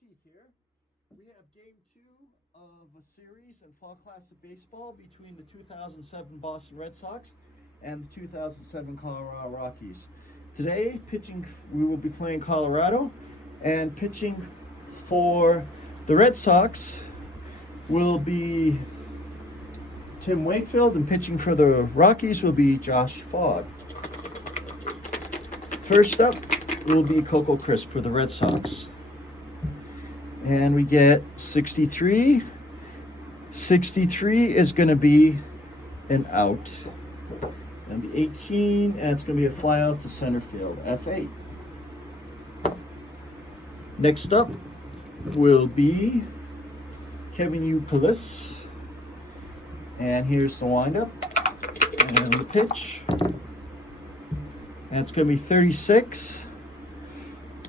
Keith here. We have game 2 of a series in Fall Classic Baseball between the 2007 Boston Red Sox and the 2007 Colorado Rockies. Today, we will be playing Colorado, and pitching for the Red Sox will be Tim Wakefield, and pitching for the Rockies will be Josh Fogg. First up will be Coco Crisp for the Red Sox. And we get 63. 63 is going to be an out. And the 18, and it's going to be a fly out to center field, F8. Next up will be Kevin Youkilis. And here's the windup and the pitch. And it's going to be 36.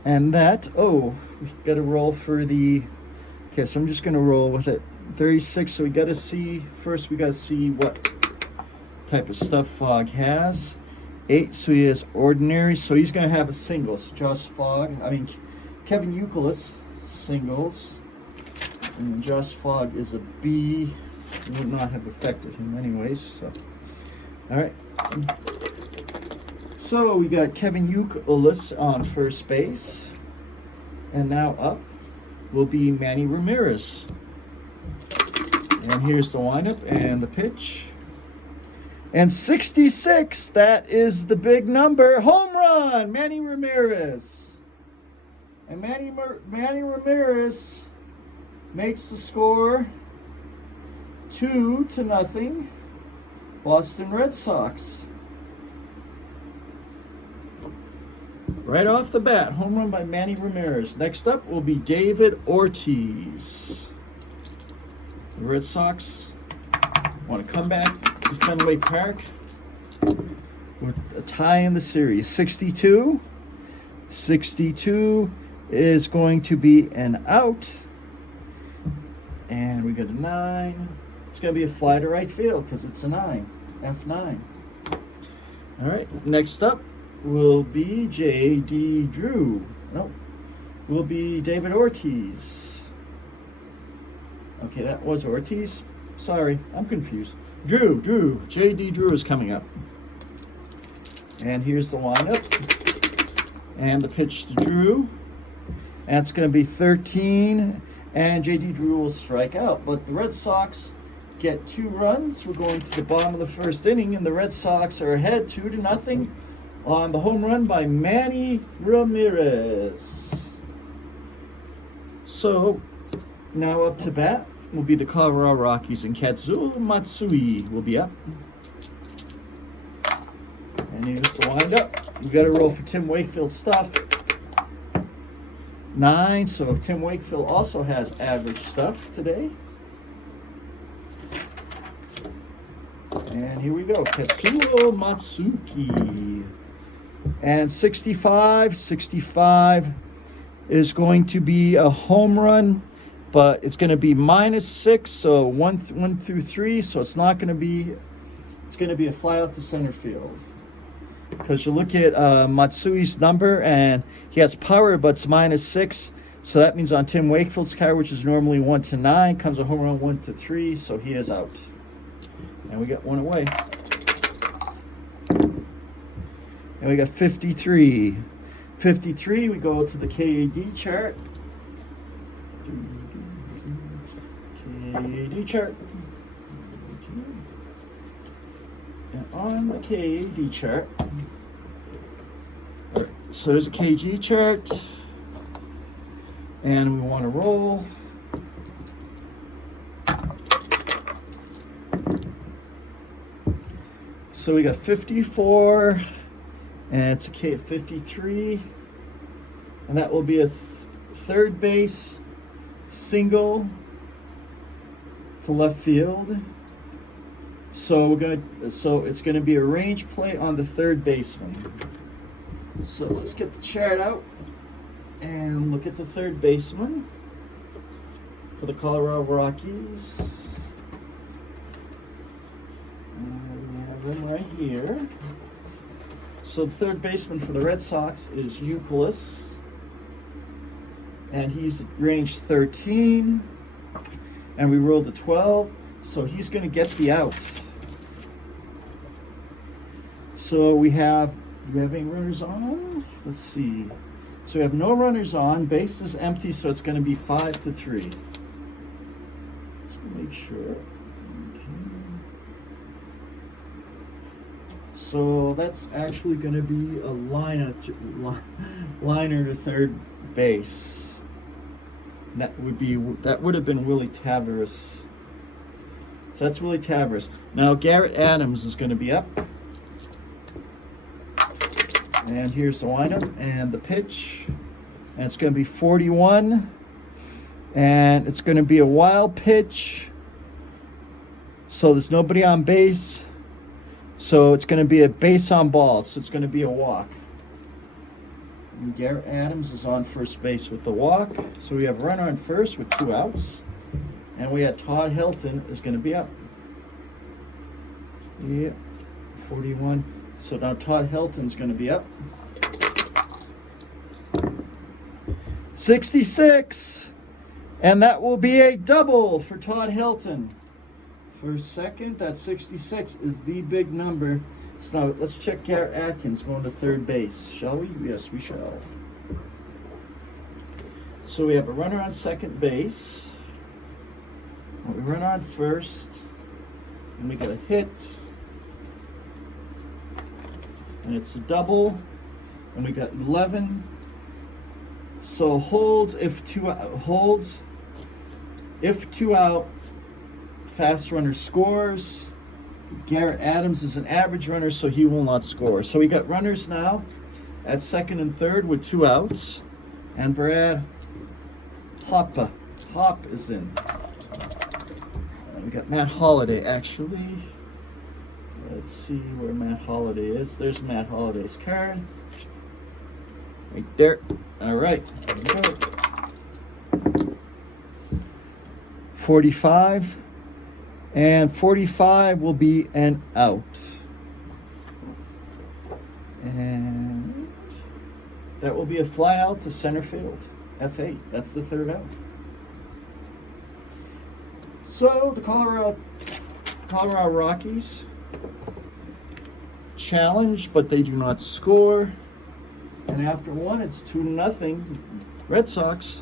And that, we've got to roll for the, okay, so I'm just going to roll with it. 36, so we got to see what type of stuff Fogg has. 8, so he has ordinary, so he's going to have a single. So Kevin Youkilis singles, and Josh Fogg is a B. It would not have affected him anyways, so. All right. So we got Kevin Youkilis on first base. And now up will be Manny Ramirez. And here's the windup and the pitch. And 66, that is the big number. Home run, Manny Ramirez. And Manny Ramirez makes the score 2-0, Boston Red Sox. Right off the bat, home run by Manny Ramirez. Next up will be David Ortiz. The Red Sox want to come back to Fenway Park with a tie in the series. 62. 62 is going to be an out. And we got a 9. It's going to be a fly to right field because it's a 9. F9. All right, next up will be J.D. Drew. No, will be David Ortiz. Okay, that was Ortiz. Sorry, I'm confused. Drew. J.D. Drew is coming up. And here's the windup. And the pitch to Drew. And it's going to be 13. And J.D. Drew will strike out. But the Red Sox get 2 runs. We're going to the bottom of the first inning, and the Red Sox are ahead 2-0. On the home run by Manny Ramirez. So, now up to bat will be the Colorado Rockies, and Kazuo Matsui will be up. And here's the windup. We got to roll for Tim Wakefield stuff. 9, so Tim Wakefield also has average stuff today. And here we go, Kazuo Matsuki. And 65 is going to be a home run, but it's going to be -6, so 1 through 3, so it's going to be a fly out to center field. Because you look at Matsui's number, and he has power, but it's -6, so that means on Tim Wakefield's card, which is normally 1-9, comes a home run 1-3, so he is out. And we got one away. And we got 53. 53, we go to the KAD chart. KAD chart. And on the KAD chart, all right, so there's a KG chart. And we want to roll. So we got 54. And it's a K of 53, and that will be a third base single to left field. So it's gonna be a range play on the third baseman. So let's get the chart out and look at the third baseman for the Colorado Rockies. And we have him right here. So the third baseman for the Red Sox is Youkilis. and he's at range 13, and we rolled a 12, so he's going to get the out. So do we have any runners on? Let's see. So we have no runners on, base is empty, so it's going to be 5-3. Let's make sure. Okay. So that's actually going to be a liner to third base. That would have been Willie Tavares. So that's Willie Tavares. Now Garrett Adams is going to be up. And here's the lineup and the pitch. And it's going to be 41. And it's going to be a wild pitch. So there's nobody on base. So it's going to be a base on ball. So it's going to be a walk. And Garrett Adams is on first base with the walk. So we have a runner on first with 2 outs. And we had Todd Helton is going to be up. Yeah, 41. So now Todd Helton's going to be up. 66. And that will be a double for Todd Helton. For second, that 66 is the big number. So now let's check Garrett Atkins going to third base. Shall we? Yes, we shall. So we have a runner on second base. We run on first. And we get a hit. And it's a double, and we got 11. So holds if 2 out, fast runner scores. Garrett Adams is an average runner, so he will not score. So we got runners now at second and third with 2 outs, and Brad Hop is in. And we got Matt Holliday actually. Let's see where Matt Holliday is. There's Matt Holliday's card. Right there. All right. There we go. 45. And 45 will be an out. And that will be a fly out to center field. F8. That's the third out. So the Colorado Rockies challenge, but they do not score. And after one, it's 2-0 Red Sox.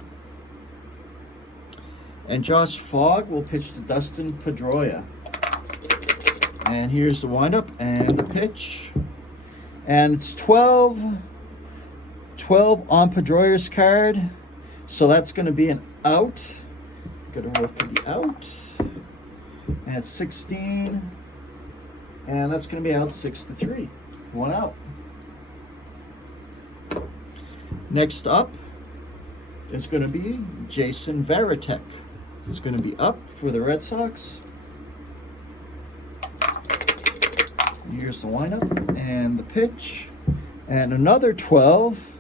And Josh Fogg will pitch to Dustin Pedroia. And here's the windup and the pitch. And it's 12 on Pedroia's card. So that's going to be an out. Got to roll for the out. And it's 16. And that's going to be out 6-3. 1 out. Next up is going to be Jason Varitek. He's going to be up for the Red Sox. Here's the lineup and the pitch. And another 12.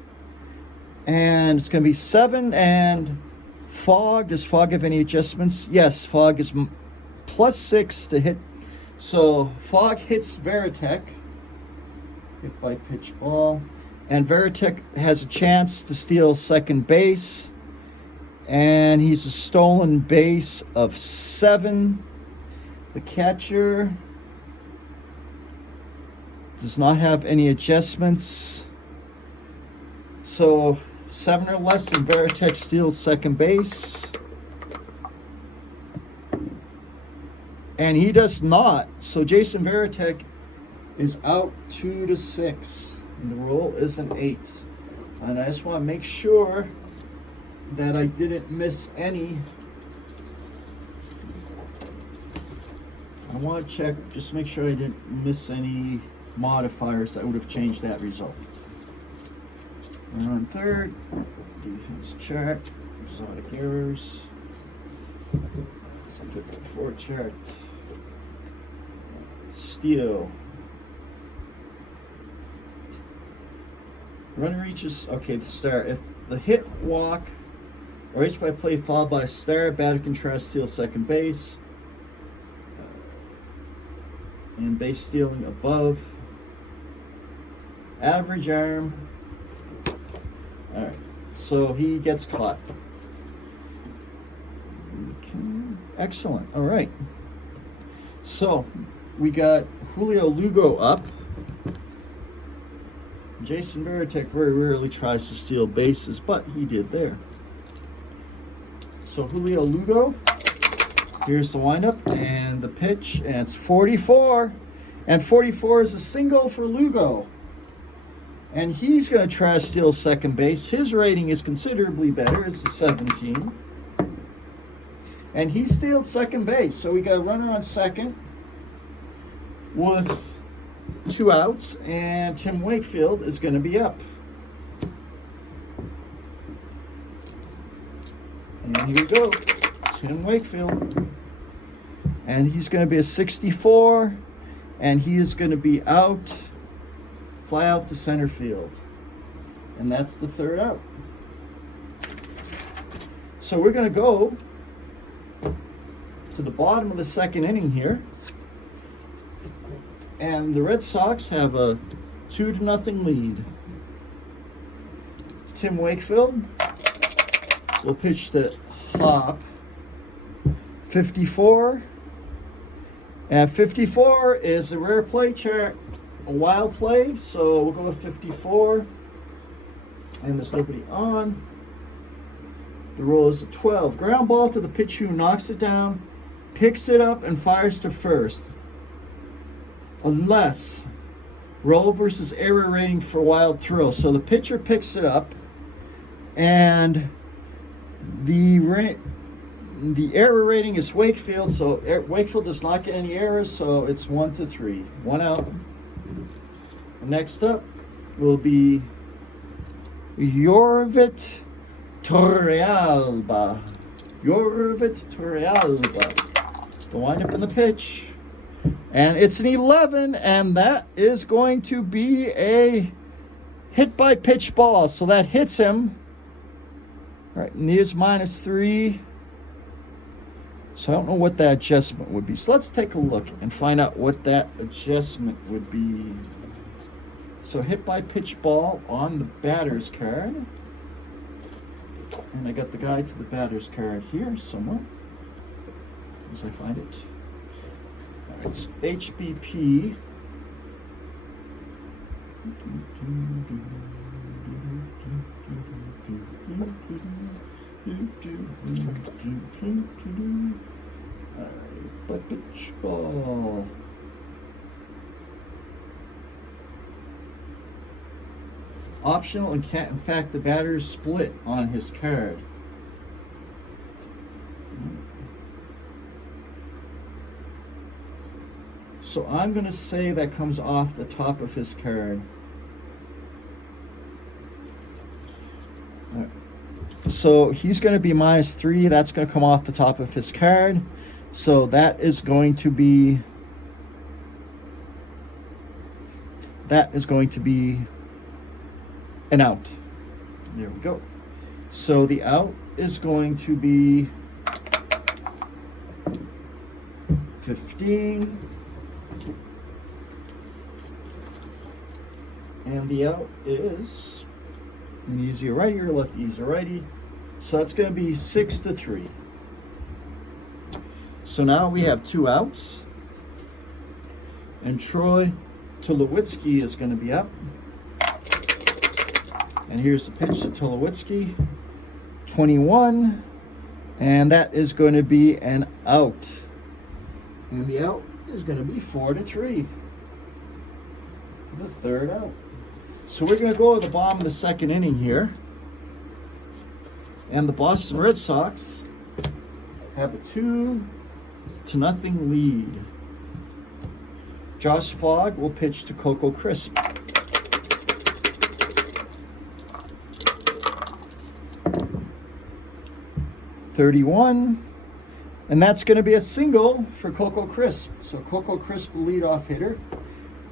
And it's going to be 7. And Fogg. Does Fogg have any adjustments? Yes, Fogg is +6 to hit. So Fogg hits Varitek. Hit by pitch ball. And Varitek has a chance to steal second base. And he's a stolen base of 7. The catcher does not have any adjustments. So 7 or less, and Varitek steals second base. And he does not. So Jason Varitek is out 2-6. And the roll is an 8. And I just want to make sure that I didn't miss any. I want to check, just make sure I didn't miss any modifiers that would have changed that result. We're on third. Defense check. Exotic errors. It's a 54 check. Steal. Runner reaches, okay, the star. If the hit, walk, or reach by play followed by a star, batter contrast, steal second base. And base stealing above. Average arm. Alright, so he gets caught. Okay. Excellent. All right. So we got Julio Lugo up. Jason Varitek very rarely tries to steal bases, but he did there. So Julio Lugo, here's the windup and the pitch, and it's 44. And 44 is a single for Lugo. And he's going to try to steal second base. His rating is considerably better. It's a 17. And he stealed second base. So we got a runner on second with 2 outs. And Tim Wakefield is going to be up. And here we go. Tim Wakefield. And he's going to be a 64. And he is going to be out. Fly out to center field. And that's the 3rd out. So we're going to go to the bottom of the 2nd inning here. And the Red Sox have a 2-0 lead. Tim Wakefield will pitch to Hop. 54. And 54 is a rare play chart. A wild play, so we'll go with 54. And there's nobody on. The roll is a 12. Ground ball to the pitcher who knocks it down, picks it up, and fires to first. Unless roll versus error rating for wild throw. So the pitcher picks it up, and the error rating is Wakefield. So Wakefield does not get any errors, so it's 1-3. 1 out. Next up will be Yorvit Torrealba. Yorvit Torrealba. The windup and the pitch. And it's an 11, and that is going to be a hit by pitch ball. So that hits him. All right, and here's -3. So I don't know what that adjustment would be. So let's take a look and find out what that adjustment would be. So hit by pitch ball on the batter's card. And I got the guide to the batter's card here somewhere. As I find it. All right, it's HBP. All right, by pitch ball. Optional, and can't, in fact, the batter's split on his card. So I'm going to say that comes off the top of his card. All right. So he's going to be -3. That's going to come off the top of his card. So that is going to be an out. There we go. So the out is going to be 15. And the out is an easy righty or lefty, easy righty. So that's going to be 6-3. So now we have 2 outs. And Troy Tulowitzki is going to be up. And here's the pitch to Tulowitzki. 21. And that is going to be an out. And the out is going to be 4-3. The 3rd out. So we're going to go to the bottom of the 2nd inning here. And the Boston Red Sox have a 2-0 lead. Josh Fogg will pitch to Coco Crisp. .31, and that's going to be a single for Coco Crisp. So Coco Crisp, the leadoff hitter,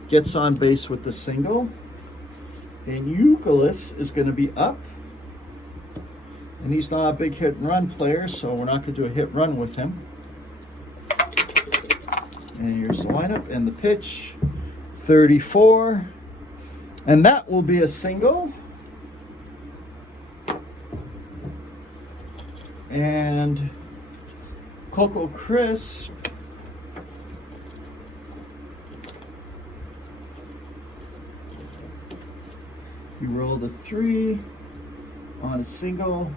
gets on base with the single. And Youkilis is going to be up. And he's not a big hit and run player, so we're not going to do a hit run with him. And here's the lineup and the pitch. 34. And that will be a single. And Coco Crisp. He rolled a 3 on a single.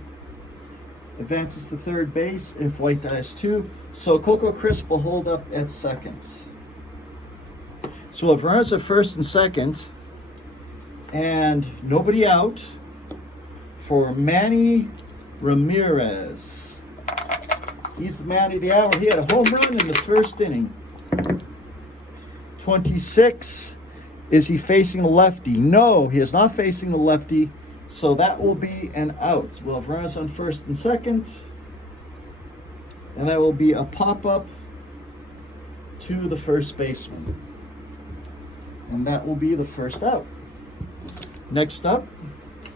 Advances to third base if white dies 2. So Coco Crisp will hold up at second. So we'll have runners at first and second, and nobody out for Manny Ramirez. He's the man of the hour. He had a home run in the first inning. 26. Is he facing a lefty? No, he is not facing a lefty. So that will be an out. We'll have runners on first and second. And that will be a pop-up to the first baseman. And that will be the first out. Next up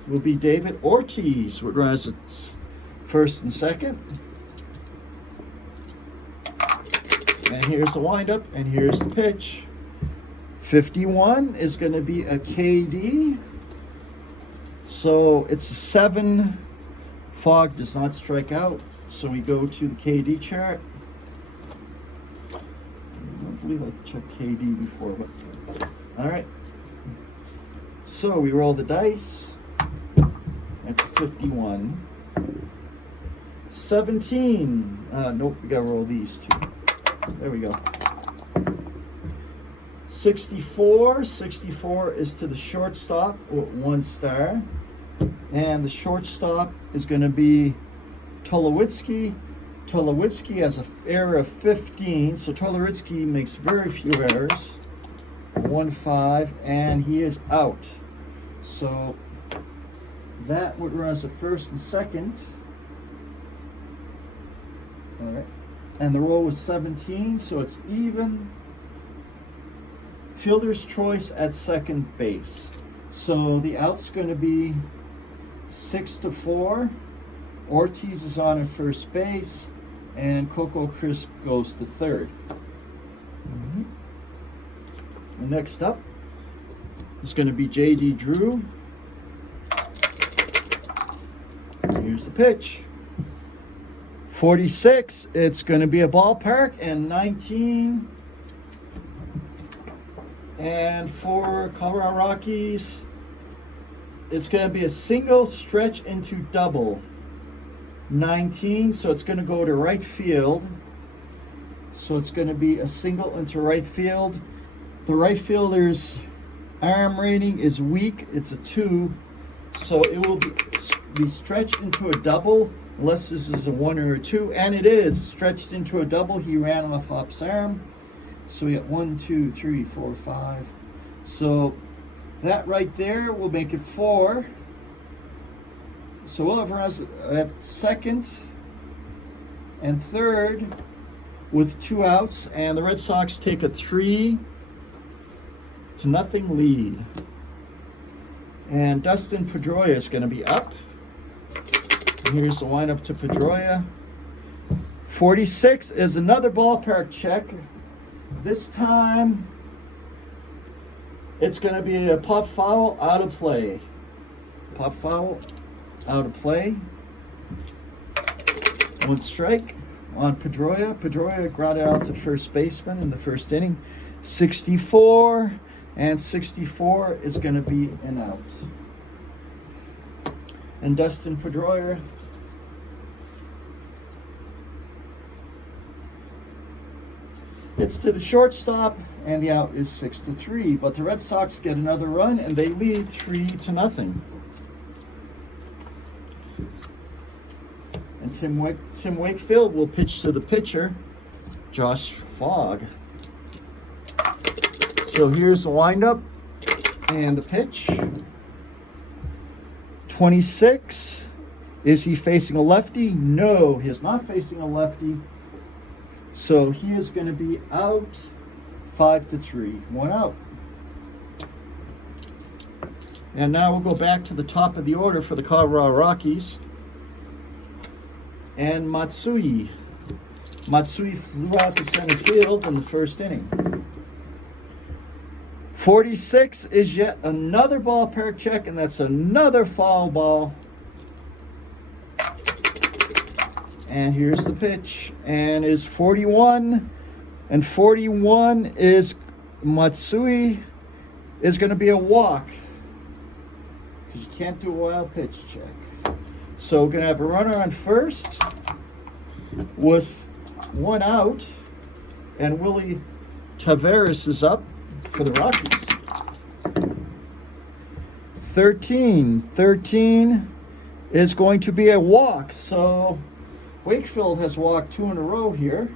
will be David Ortiz with runners at first and second. And here's the windup, and here's the pitch. 51 is going to be a KD. So it's a 7. Fogg does not strike out. So we go to the KD chart. I don't believe I checked KD before, but all right. So we roll the dice. That's a 51. 17. Nope, we gotta roll these two. There we go. 64. 64 is to the shortstop with 1 star. And the shortstop is going to be Tulowitzki. Tulowitzki has an error of 15. So Tulowitzki makes very few errors. 1-5. And he is out. So that would run as a first and second. All right. And the roll was 17. So it's even. Fielder's choice at second base. So the out's going to be 6-4. Ortiz is on at first base, and Coco Crisp goes to third. And next up is going to be J.D. Drew. Here's the pitch. 46. It's going to be a ballpark, and 19. And for Colorado Rockies, it's going to be a single stretch into double. 19, so it's going to go to right field. So it's going to be a single into right field. The right fielder's arm rating is weak. It's a 2. So it will be stretched into a double, unless this is a 1 or a 2. And it is stretched into a double. He ran off Hop's arm. So we got 1, 2, 3, 4, 5. So that right there will make it 4. So we'll have runners at second and third with 2 outs, and the Red Sox take a 3-0 lead. And Dustin Pedroia is going to be up. And here's the lineup to Pedroia. 46 is another ballpark check. This time, it's going to be a pop foul out of play. Pop foul out of play. 1 strike on Pedroia. Pedroia grounded out to first baseman in the first inning. 64, and 64 is going to be an out. And Dustin Pedroia hits to the shortstop, and the out is 6-3. But the Red Sox get another run, and they lead 3-0. And Tim Wakefield will pitch to the pitcher, Josh Fogg. So here's the windup and the pitch. 26. Is he facing a lefty? No, he is not facing a lefty. So he is going to be out 5-3. 1 out. And now we'll go back to the top of the order for the Colorado Rockies. And Matsui. Matsui flew out to center field in the first inning. 46 is yet another ballpark check, and that's another foul ball. And here's the pitch. And is 41. And 41 is Matsui is going to be a walk. Because you can't do a wild pitch check. So we're going to have a runner on first with one out. And Willie Taveras is up for the Rockies. 13 is going to be a walk. So Wakefield has walked 2 in a row here.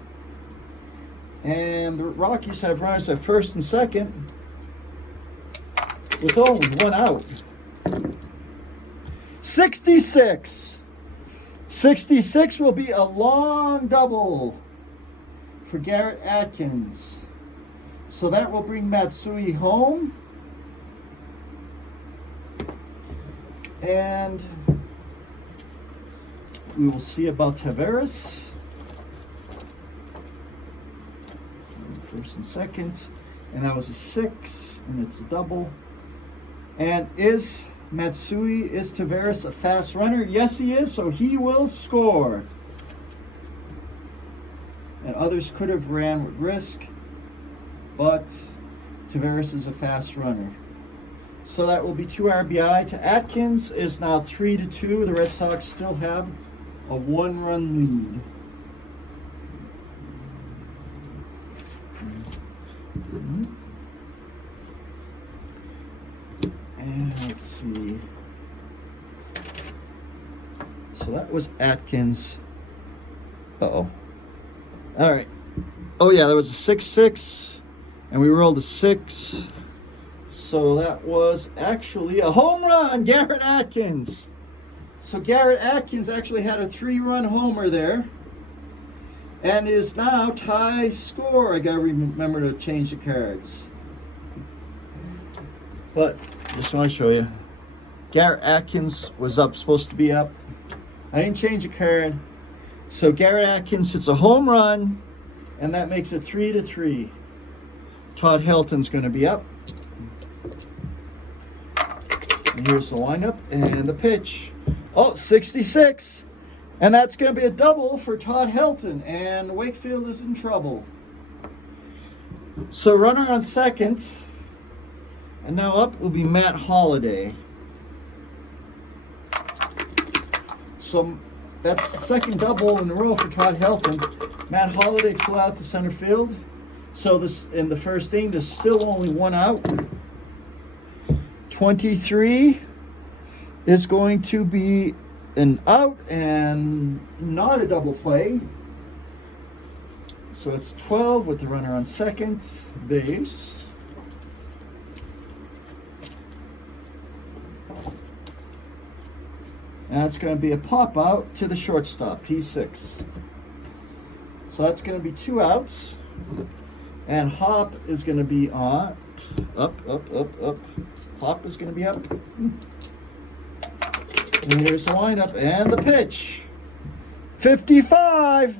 And the Rockies have runners at first and second with only one out. 66. 66 will be a long double for Garrett Atkins. So that will bring Matsui home. And we will see about Taveras. First and second. And that was a 6. And it's a double. And is Taveras a fast runner? Yes, he is. So he will score. And others could have ran with risk. But Taveras is a fast runner. So that will be 2 RBI to Atkins. Is now 3-2. The Red Sox still have a 1-run lead. And let's see. So that was Atkins. Uh-oh. All right. Oh, yeah, that was a 6-6. And we rolled a 6. So that was actually a home run, Garrett Atkins. So Garrett Atkins actually had a 3-run homer there. And is now tie score. I got to remember to change the cards. But just want to show you. Garrett Atkins was supposed to be up. I didn't change the card. So Garrett Atkins, it's a home run. And that makes it 3-3. Todd Helton's going to be up. And here's the lineup and the pitch. Oh, 66. And that's going to be a double for Todd Helton. And Wakefield is in trouble. So runner on second. And now up will be Matt Holliday. So that's the second double in a row for Todd Helton. Matt Holliday flew out to center field. So this in the first inning, there's still only one out. 23 is going to be an out and not a double play. So it's 12 with the runner on second base. And it's going to be a pop out to the shortstop, P6. So that's going to be 2 outs. And Hop is going to be on. Up. Hop is going to be up. And here's the windup and the pitch. 55.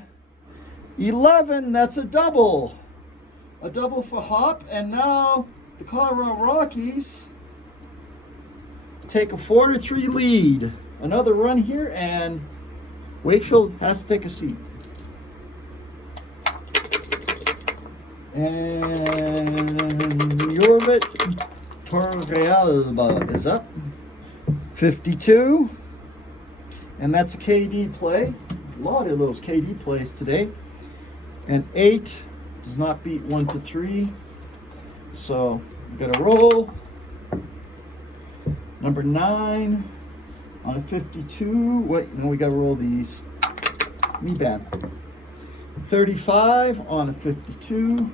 11. That's a double. A double for Hop. And now the Colorado Rockies take a 4-3 lead. Another run here, and Wakefield has to take a seat. And Yorvit Torrealba is up. 52. And that's a KD play. A lot of those KD plays today. And 8 does not beat 1-3. So we got to roll. Number 9 on a 52. Wait, no, we got to roll these. Me bad. 35 on a 52.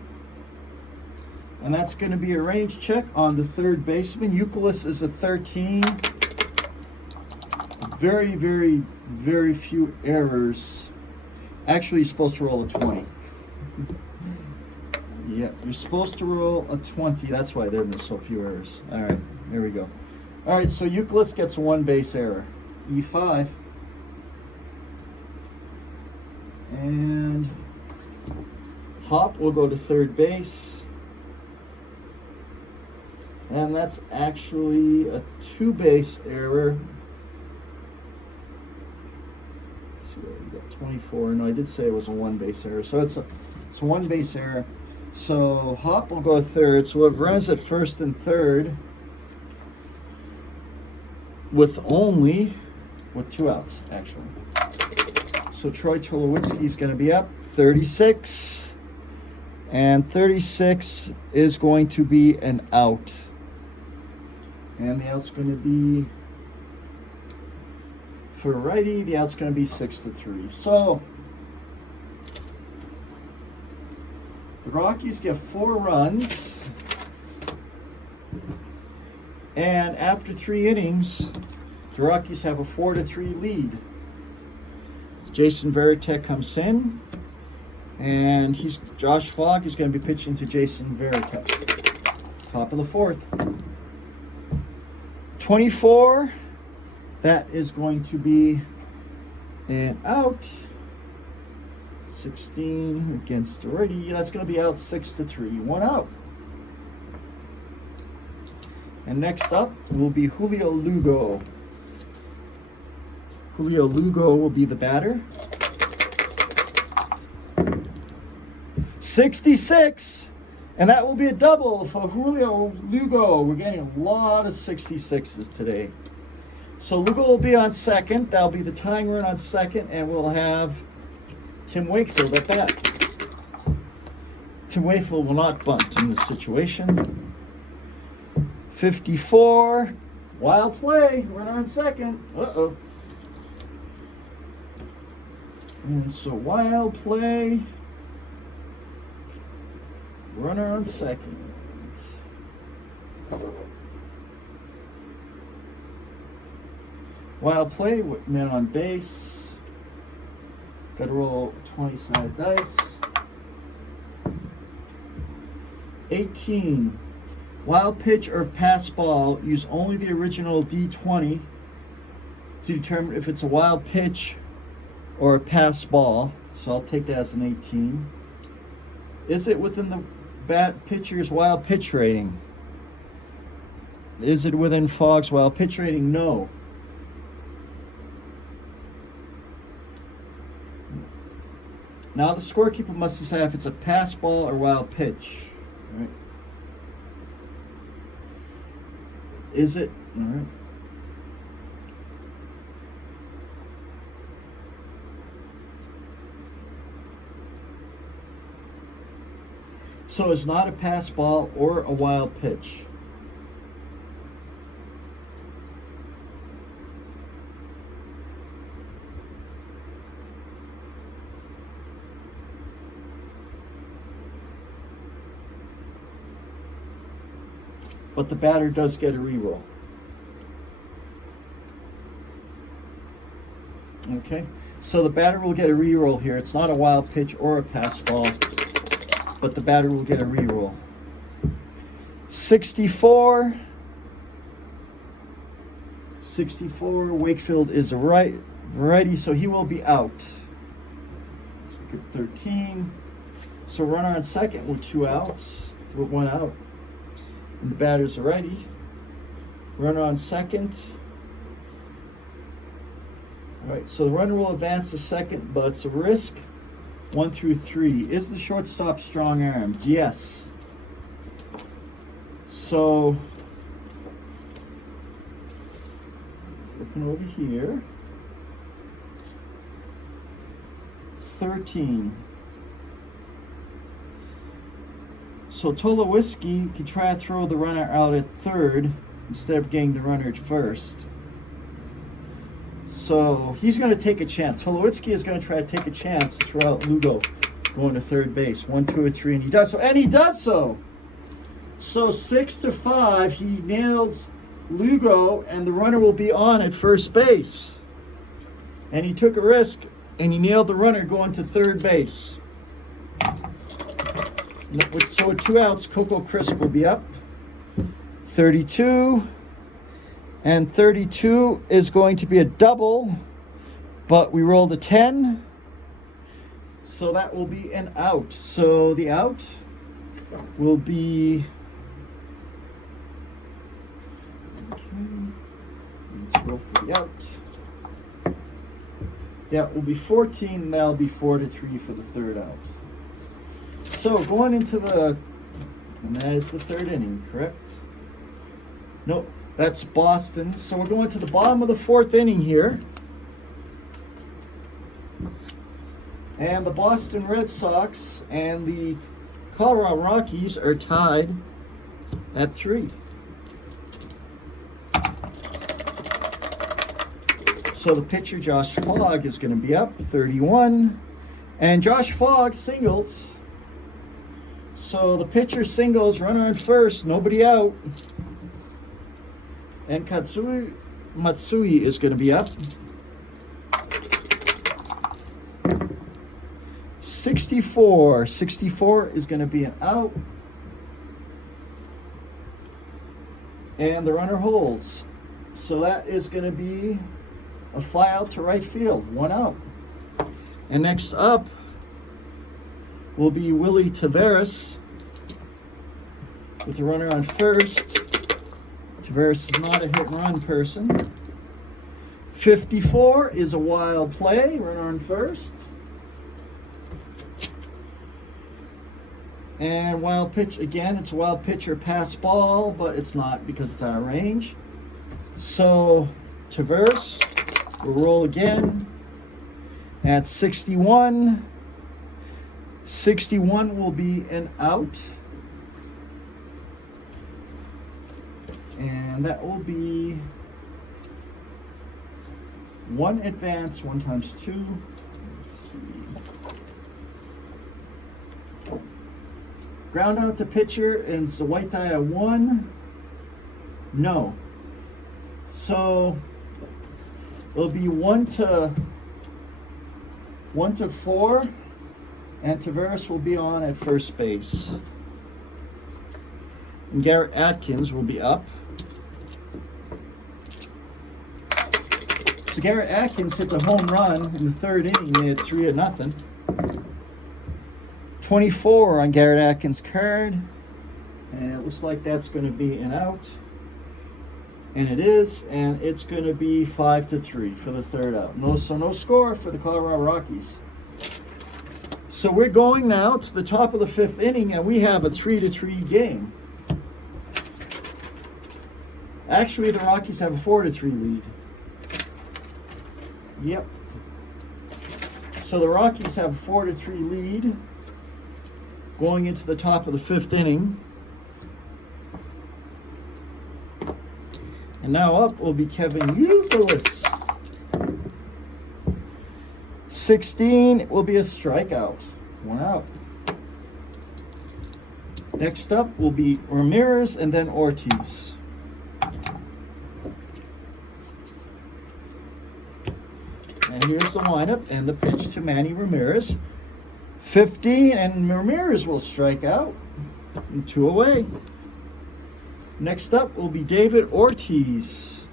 And that's going to be a range check on the third baseman. Euclid is a 13. Very, very, very few errors. Actually, you're supposed to roll a 20. Yeah, you're supposed to roll a 20. That's why there's so few errors. All right, there we go. All right, so Euclid gets 1 base error. E5. And Hop will go to third base. And that's actually a 2 base error. see what we got. 24. No, I did say it was a one base error. So it's a one base error. So Hop will go third. So we'll have runners at first and third with 2 outs, actually. So Troy Tulowitzki is going to be up 36. And 36 is going to be an out. And the out's going to be, for righty, the out's going to be 6-3. So the Rockies get 4 runs. And after 3 innings, the Rockies have a 4-3 lead. Jason Varitek comes in, and Josh Fogg is going to be pitching to Jason Varitek. Top of the 4th. 24, that is going to be an out. 16 against Doherty, that's going to be out 6-3, 1 out. And next up will be Julio Lugo. Julio Lugo will be the batter. 66, and that will be a double for Julio Lugo. We're getting a lot of 66s today. So Lugo will be on second. That'll be the tying run on second, and we'll have Tim Wakefield at bat. Tim Wakefield will not bunt in this situation. 54, wild play, runner on second. Uh-oh. And so wild play, runner on second. Wild play, men on base. Got to roll 20-sided dice. 18. Wild pitch or pass ball, use only the original D20 to determine if it's a wild pitch or a pass ball. So I'll take that as an 18. Is it within the bat pitcher's wild pitch rating? Is it within Fogg's wild pitch rating? No. Now the scorekeeper must decide if it's a pass ball or wild pitch. All right. Is it? All right. So it's not a pass ball or a wild pitch. But the batter does get a reroll. Okay, so the batter will get a reroll here. It's not a wild pitch or a pass ball, but the batter will get a reroll. 64. 64, Wakefield is a righty, so he will be out. Let's look at 13. So runner on second with 2 outs, with 1 out. And the batter's a righty. Runner on second. All right, so the runner will advance to second, but it's a risk. 1 through 3. Is the shortstop strong-armed? Yes. So, looking over here. 13. So Tulowitzki can try to throw the runner out at third instead of getting the runner at first. So he's going to take a chance. Tulowitzki is going to try to take a chance to throw out Lugo going to third base. 1, 2, or 3, and he does so. And he does so. So 6-5, he nails Lugo, and the runner will be on at first base. And he took a risk, and he nailed the runner going to third base. So with 2 outs, Coco Crisp will be up. 32. And 32 is going to be a double, but we rolled a 10. So that will be an out. So the out will be... Okay. Let's roll for the out. That will be 14, and that'll be 4-3 for the third out. So going into and that is the third inning, correct? Nope, that's Boston. So we're going to the bottom of the fourth inning here. And the Boston Red Sox and the Colorado Rockies are tied at 3. So the pitcher, Josh Fogg, is going to be up 31. And Josh Fogg singles. So the pitcher singles, runner on first, nobody out. And Katsui Matsui is going to be up. 64. 64 is going to be an out. And the runner holds. So that is going to be a fly out to right field, 1 out. And next up will be Willie Taveras with the runner on first. Taveras is not a hit and run person. 54 is a wild play, runner on first. And wild pitch, again, it's a wild pitch or pass ball, but it's not because it's out of range. So Taveras will roll again at 61. 61 will be an out. And that will be 1 advance, 1 times 2. Let's see. Ground out to pitcher, and it's the white die at 1. No. So it'll be 1 to 4, and Taveras will be on at first base. And Garrett Atkins will be up. So Garrett Atkins hits a home run in the third inning. They had 3-0. 24 on Garrett Atkins' card. And it looks like that's going to be an out. And it is. And it's going to be 5-3 for the third out. So no score for the Colorado Rockies. So we're going now to the top of the 5th inning, and we have a 3-3 game. Actually, the Rockies have a 4-3 lead. Yep. So the Rockies have a 4-3 lead going into the top of the 5th inning. And now up will be Kevin Youkilis. 16 will be a strikeout. 1 out. Next up will be Ramirez and then Ortiz. And here's the lineup and the pitch to Manny Ramirez. 15, and Ramirez will strike out. And 2 away. Next up will be David Ortiz.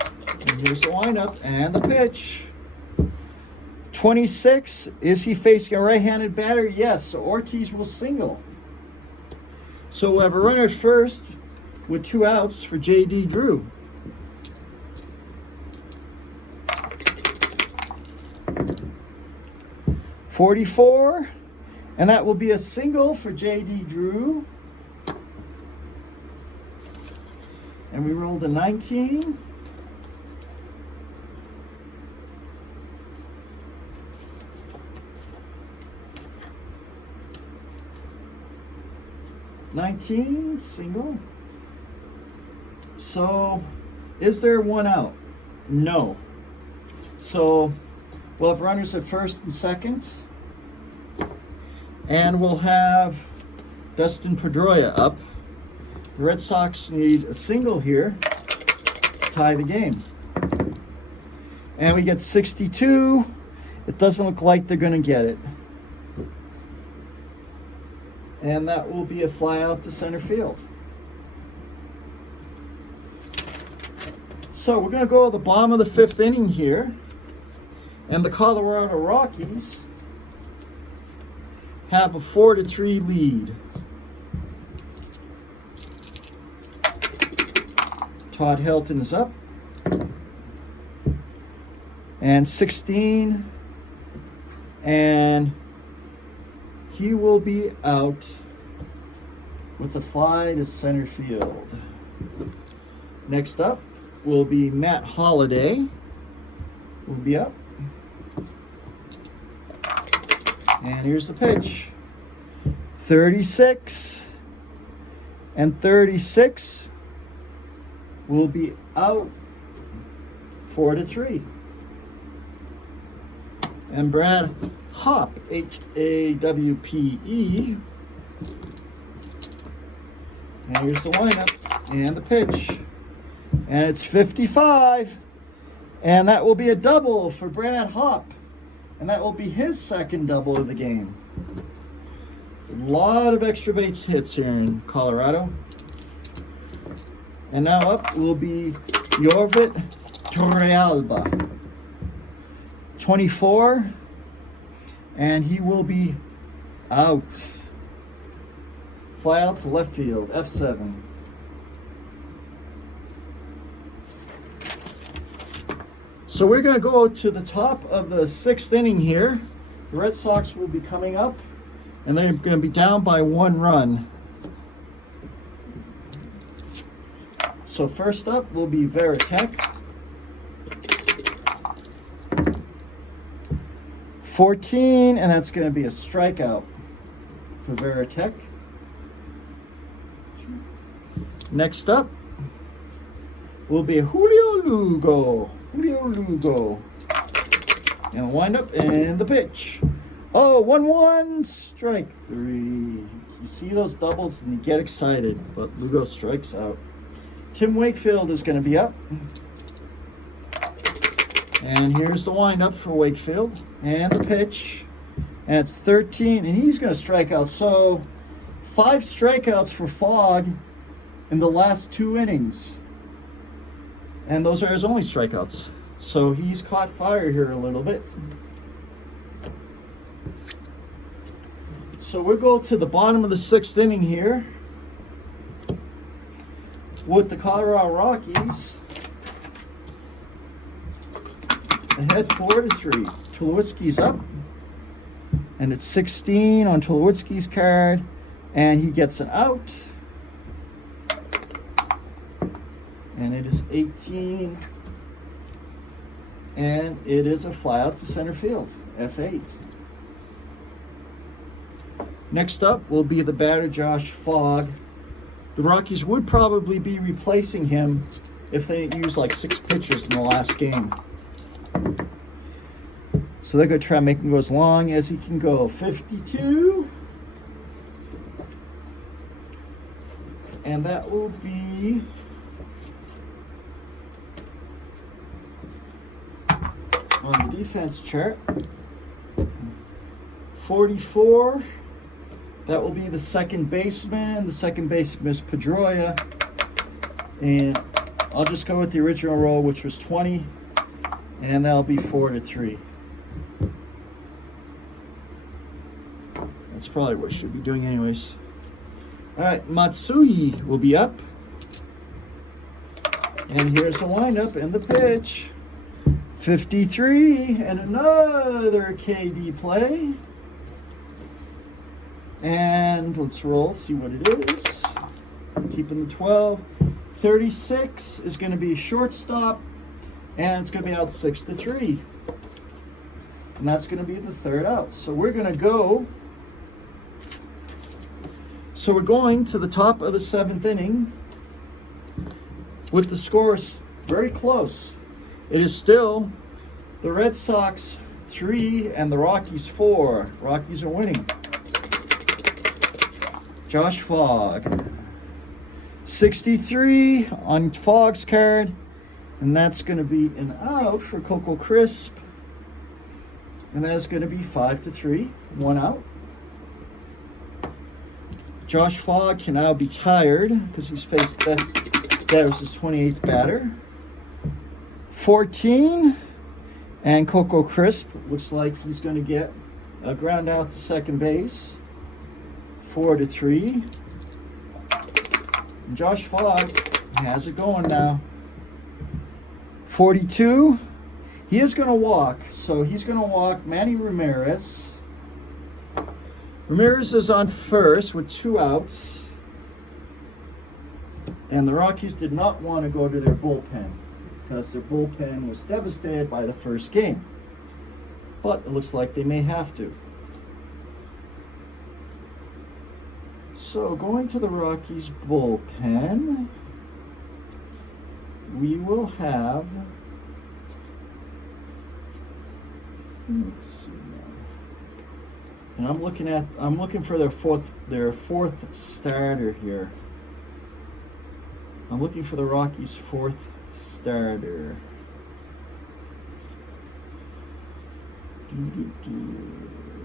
And here's the lineup and the pitch. 26, is he facing a right-handed batter? Yes, so Ortiz will single. So we'll have a runner at first with 2 outs for J.D. Drew. .44, and that will be a single for J.D. Drew. And we rolled a 19. Single. So, is there 1 out? No. So, we'll have runners at first and second. And we'll have Dustin Pedroia up. The Red Sox need a single here to tie the game. And we get 62. It doesn't look like they're going to get it. And that will be a fly out to center field. So we're going to go to the bottom of the 5th inning here. And the Colorado Rockies have a 4-3 lead. Todd Helton is up. and 16, and he will be out with the fly to center field. Next up will be Matt Holliday. Will be up. And here's the pitch. 36 and 36 will be out 4-3. And Brad Hop, H-A-W-P-E. And here's the lineup and the pitch. And it's 55. And that will be a double for Brad Hop. And that will be his second double of the game. A lot of extra base hits here in Colorado. And now up will be Jorvit Torrealba. 24. And he will be out. Fly out to left field, F7. So we're going to go to the top of the 6th inning here. The Red Sox will be coming up, and they're going to be down by 1 run. So first up will be Veritek. 14, and that's going to be a strikeout for Veritek. Next up will be Julio Lugo. And wind up and the pitch. Oh, 1-1, strike 3. You see those doubles and you get excited, but Lugo strikes out. Tim Wakefield is going to be up. And here's the windup for Wakefield. And the pitch. And it's 13, and he's going to strike out. So 5 strikeouts for Fogg in the last 2 innings. And those are his only strikeouts. So he's caught fire here a little bit. So we'll go to the bottom of the 6th inning here with the Colorado Rockies ahead 4-3. Tulowitzki's up, and it's 16 on Tulowitzki's card, and he gets an out, and it is 18, and it is a fly out to center field, F8. Next up will be the batter Josh Fogg. The Rockies would probably be replacing him if they didn't use like 6 pitchers in the last game. So they're going to try to make him go as long as he can go. 52. And that will be on the defense chart. 44. That will be the second baseman. The second baseman is Pedroia. And I'll just go with the original roll, which was 20. And that'll be 4-3. That's probably what I should be doing anyways. All right, Matsui will be up. And here's the windup and the pitch. 53 and another KD play. And let's roll, see what it is. Keeping the 12. 36 is going to be shortstop. And it's going to be out 6-3. And that's going to be the 3rd out. So we're going to go. So we're going to the top of the 7th inning with the scores very close. It is still the Red Sox 3 and the Rockies 4. Rockies are winning. Josh Fogg. 63 on Fogg's card. And that's going to be an out for Coco Crisp. And that's going to be 5-3. 1 out. Josh Fogg can now be tired because he's faced that was his 28th batter. 14. And Coco Crisp looks like he's going to get a ground out to second base. 4-3. And Josh Fogg has it going now. 42. He is going to walk, so he's going to walk Manny Ramirez. Ramirez is on first with 2 outs. And the Rockies did not want to go to their bullpen because their bullpen was devastated by the first game. But it looks like they may have to. So going to the Rockies bullpen, we will have, let's see now. And I'm looking for their fourth starter here. I'm looking for the Rockies' 4th starter.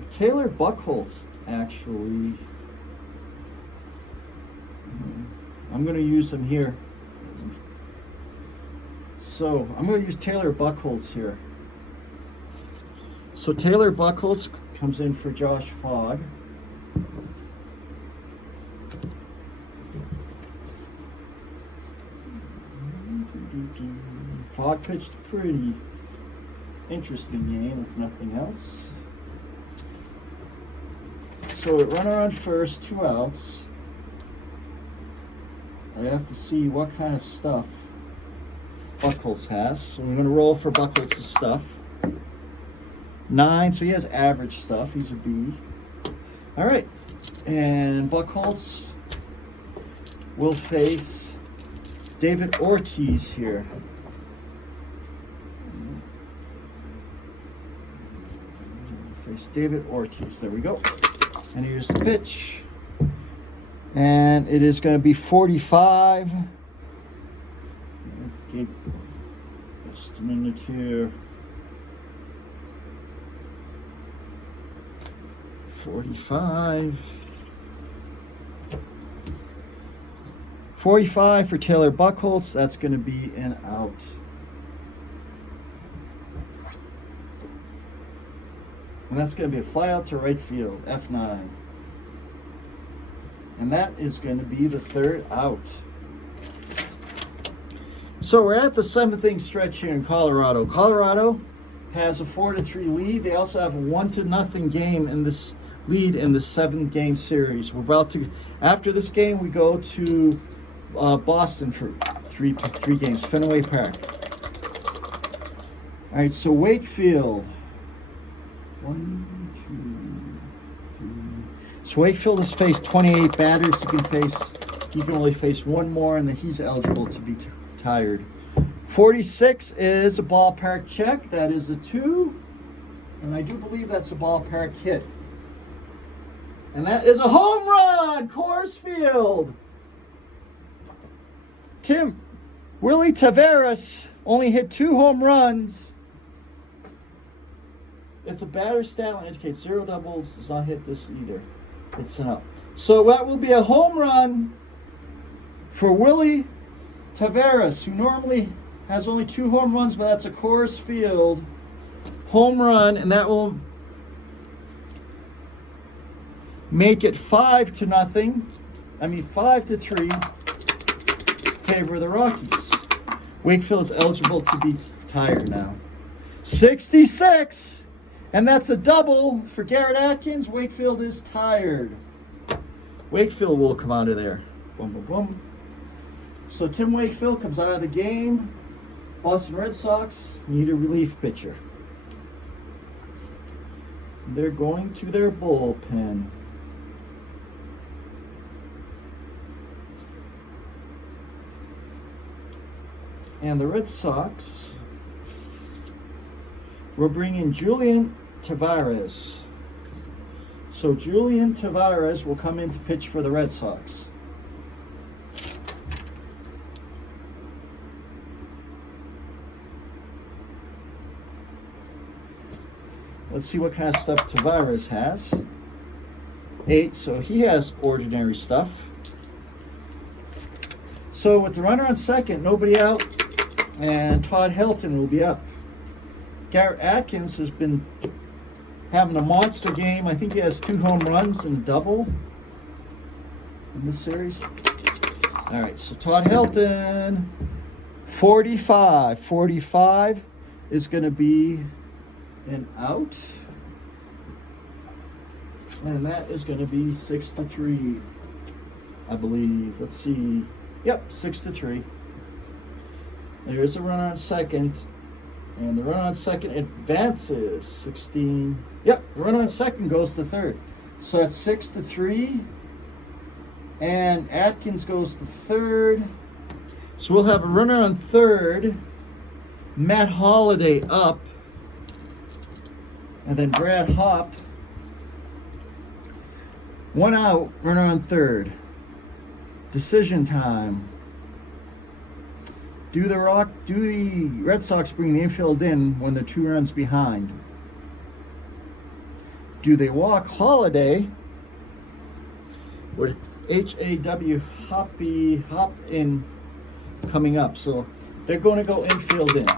Taylor Buchholz, actually. I'm going to use him here. So I'm going to use Taylor Buchholz here. So Taylor Buchholz comes in for Josh Fogg. Fogg pitched a pretty interesting game, if nothing else. So runner on first, 2 outs. I have to see what kind of stuff Buchholz has. So we're going to roll for Buchholz's stuff. 9, so he has average stuff. He's a B. All right. And Buchholz will face David Ortiz here. Face David Ortiz. There we go. And here's the pitch. And it is going to be 45. Okay. Just a minute here. 45. 45 for Taylor Buchholz. That's going to be an out. And that's going to be a fly out to right field, F9. And that is going to be the 3rd out. So we're at the 7th inning stretch here in Colorado. Colorado has a 4-3 lead. They also have a 1-0 game in this lead in the 7-game series. We're about to, after this game, we go to Boston for three games, Fenway Park. All right, so Wakefield. 1, 2, 3. So Wakefield has faced 28 batters. He can only face 1 more, and then he's eligible to be tired. 46 is a ballpark check. That is a 2, and I do believe that's a ballpark hit. And that is a home run, Coors Field. Willie Taveras only hit 2 home runs. If the batter's stat line indicates 0 doubles, does not hit this either. It's an up. So that will be a home run for Willie Taveras, who normally has only 2 home runs, but that's a Coors Field home run, and that will make it 5-0. 5-3. Favor of the Rockies. Wakefield is eligible to be tired now. 66, and that's a double for Garrett Atkins. Wakefield is tired. Wakefield will come out of there. Boom, boom, boom. So Tim Wakefield comes out of the game. Boston Red Sox need a relief pitcher. They're going to their bullpen. And the Red Sox will bring in Julian Taveras. So Julian Taveras will come in to pitch for the Red Sox. Let's see what kind of stuff Taveras has. 8, so he has ordinary stuff. So with the runner on second, nobody out, and Todd Helton will be up. Garrett Atkins has been having a monster game. I think he has 2 home runs and a double in this series. All right, so Todd Helton, 45. is going to be an out. And that is going to be 6-3, I believe. Let's see. Yep, 6-3. There's a runner on second. And the runner on second advances 16. Yep, the runner on second goes to third. So that's 6-3. And Atkins goes to third. So we'll have a runner on third. Matt Holliday up. And then Brad Hopp. 1 out, runner on third. Decision time. Do the Red Sox bring the infield in when they're 2 runs behind? Do they walk Holliday? With H-A-W Hop in coming up. So they're going to go infield in.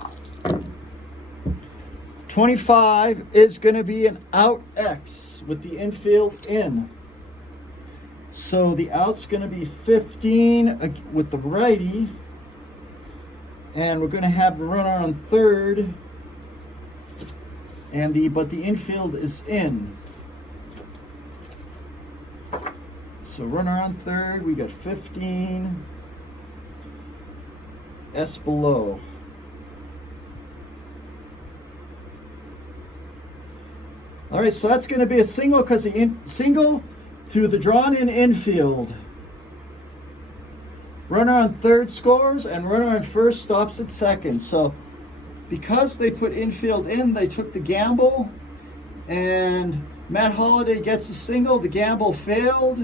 25 is going to be an out X with the infield in. So the out's going to be 15 with the righty. And we're going to have a runner on third. But the infield is in. So runner on third, we got 15. S below. All right, so that's going to be a single because the single through the drawn-in infield. Runner on third scores, and runner on first stops at second. So because they put infield in, they took the gamble, and Matt Holliday gets a single. The gamble failed.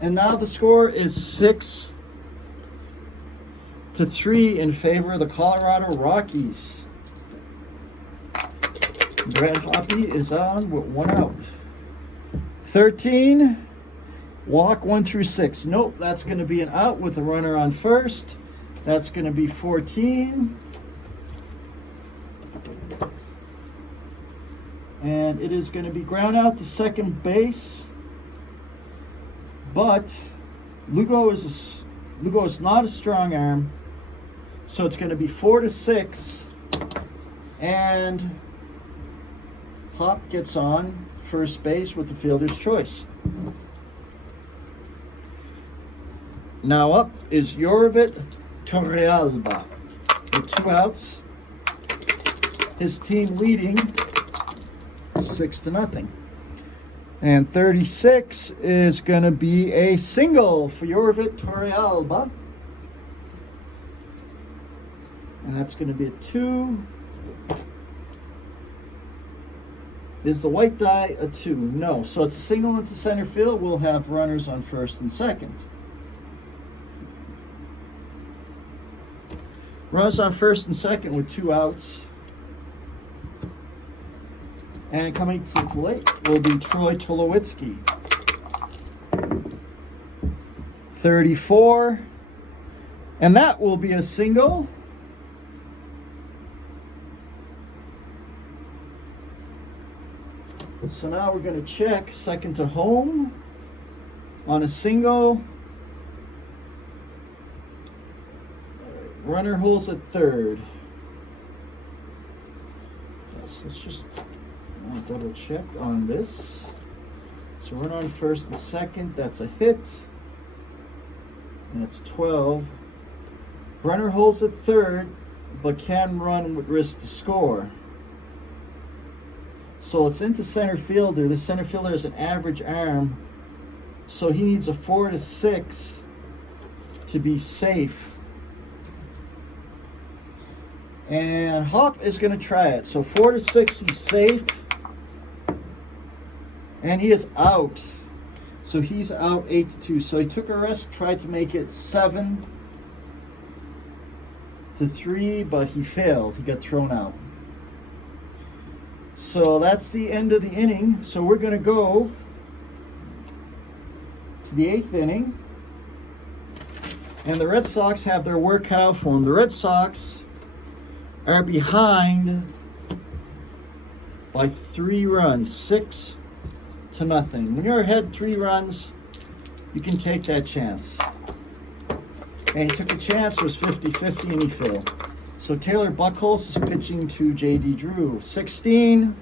And now the score is 6-3 in favor of the Colorado Rockies. Brad Hoppy is on with 1 out. 13, walk 1 through 6. Nope, that's going to be an out with the runner on first. That's going to be 14. And it is going to be ground out to second base. But Lugo is not a strong arm. So it's going to be 4-6. And Hop gets on first base with the fielder's choice. Now up is Yorvit Torrealba with 2 outs. His team leading 6-0. And 36 is going to be a single for Yorvit Torrealba. And that's going to be a 2. Is the white die a 2? No. So it's a single into center field. We'll have runners on first and second. Runners on first and second with 2 outs. And coming to the plate will be Troy Tulowitzki. 34. And that will be a single. So now we're going to check second to home on a single. Runner holds at third. Let's just double check on this. So runner on first and second, that's a hit. And it's 12. Runner holds at third, but can run with risk to score. So it's into center fielder. The center fielder has an average arm, so he needs a 4-6 to be safe. And Hop is going to try it. So 4-6, he's safe. And he is out. So he's out 8-2. So he took a risk, tried to make it 7-3, but he failed. He got thrown out. So that's the end of the inning. So we're going to go to the 8th inning. And the Red Sox have their work cut out for them. The Red Sox are behind by 3 runs, 6-0. When you're ahead 3 runs, you can take that chance. And he took a chance, it was 50-50, and he failed. So Taylor Buckholz is pitching to J.D. Drew. 16.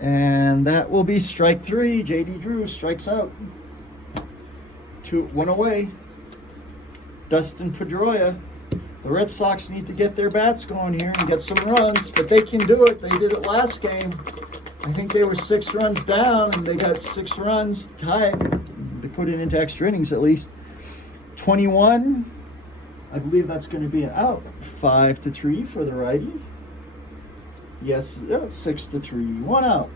And that will be strike 3. J.D. Drew strikes out. 1 away. Dustin Pedroia. The Red Sox need to get their bats going here and get some runs, but they can do it. They did it last game. I think they were 6 runs down, and they got 6 runs to tie it. They put it into extra innings at least. 21. I believe that's going to be an out. 5-3 for the righty. Yes, 6-3. 1 out.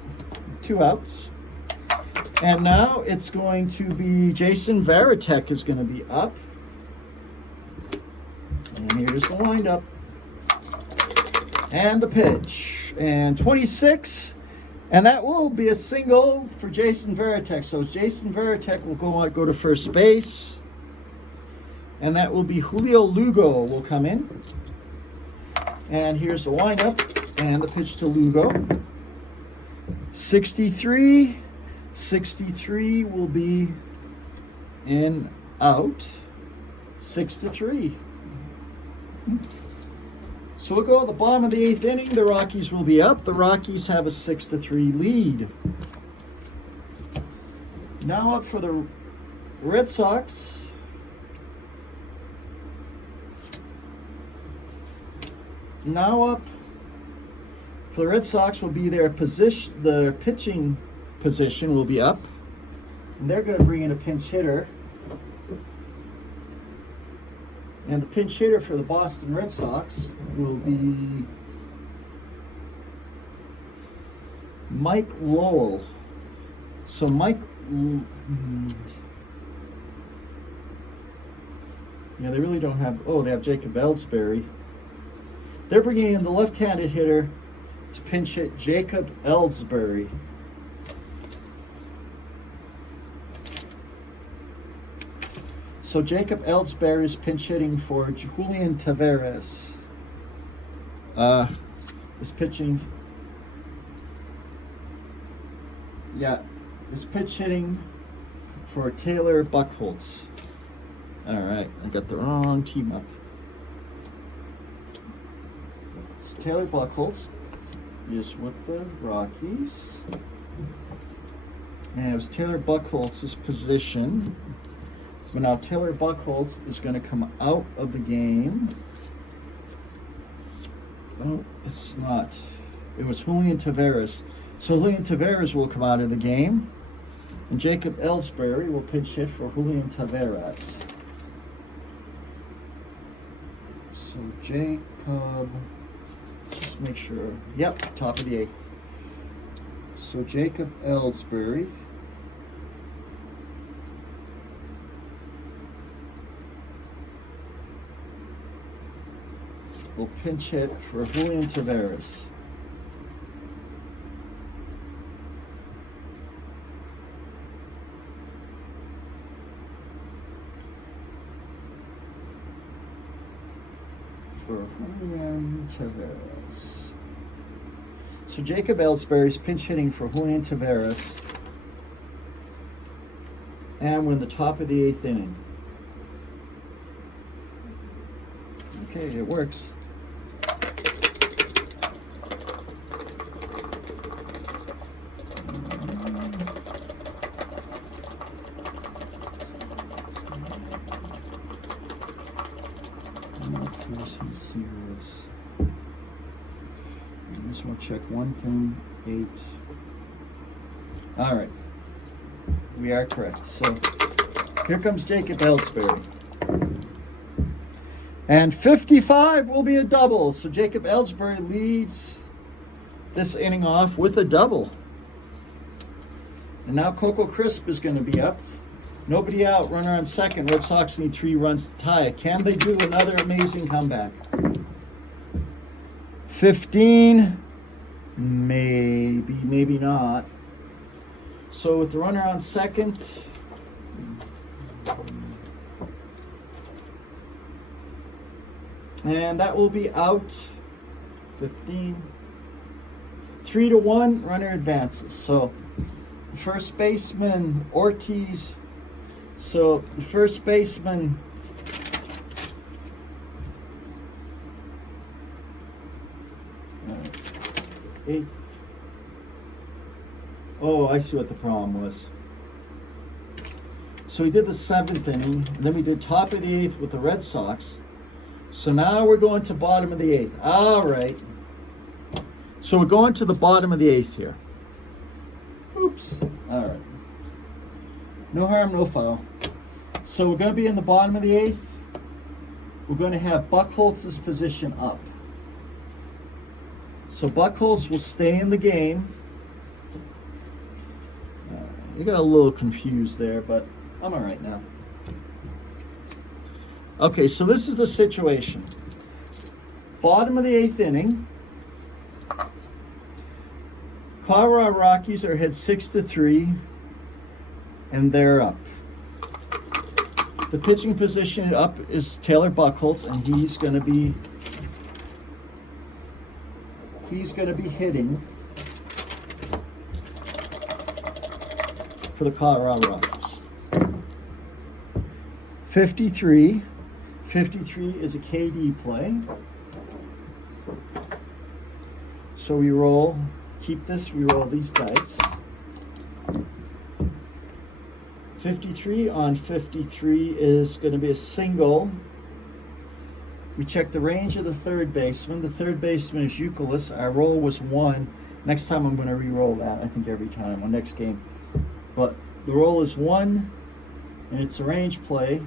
2 outs. And now it's going to be Jason Varitek is going to be up. And here's the windup. And the pitch. And 26. And that will be a single for Jason Varitek. So Jason Varitek will go to first base. And that will be Julio Lugo will come in. And here's the windup. And the pitch to Lugo. 63. 63 will be in out. 6-3. So we'll go to the bottom of the 8th inning. The Rockies will be up. The Rockies have a 6-3 lead. Now up for the Red Sox. Now up for the Red Sox will be their position. The pitching position will be up. And they're going to bring in a pinch hitter. And the pinch hitter for the Boston Red Sox will be Mike Lowell. So yeah, they really don't have, they have Jacob Ellsbury. They're bringing in the left-handed hitter to pinch hit Jacob Ellsbury. So Jacob Ellsbury is pinch hitting for Julian Taveras. Is pitching. Yeah, is pitch hitting for Taylor Buckholz. All right, I got the wrong team up. So Taylor Buckholz is with the Rockies. And it was Taylor Buckholz's position. But now Taylor Buckholz is going to come out of the game. Oh, it's not. It was Julian Taveras. So Julian Taveras will come out of the game. And Jacob Ellsbury will pinch hit for Julian Taveras. So Jacob, just make sure. Yep, top of the 8th. So Jacob Ellsbury will pinch hit for Julian Taveras. For Julian Taveras. So Jacob Ellsbury is pinch hitting for Julian Taveras. And we're in the top of the 8th inning. Okay, it works. Some zeros. I just want to check one thing. 8. All right, we are correct. So here comes Jacob Ellsbury, and 55 will be a double. So Jacob Ellsbury leads this inning off with a double. And now Coco Crisp is going to be up. Nobody out, runner on second. Red Sox need 3 runs to tie it. Can they do another amazing comeback? 15, maybe, maybe not. So with the runner on second, and that will be out. 15. 3-1, runner advances. So first baseman Ortiz. So the first baseman eighth. Oh, I see what the problem was. So we did the 7th inning, and then we did top of the 8th with the Red Sox. So now we're going to bottom of the 8th. All right. So we're going to the bottom of the 8th here. Oops. All right. No harm, no foul. So we're going to be in the bottom of the 8th. We're going to have Buchholz's position up. So Buchholz will stay in the game. You got a little confused there, but I'm all right now. Okay, so this is the situation. Bottom of the 8th inning. Colorado Rockies are ahead 6-3, and they're up. The pitching position up is Taylor Buchholz, and he's going to be hitting for the Colorado Rockies. 53 is a KD play. So we roll, keep this, we roll these dice. 53 on 53 is going to be a single. We check the range of the third baseman. The third baseman is Youkilis. Our roll was 1. Next time I'm going to re-roll that, I think every time on next game. But the roll is 1, and it's a range play.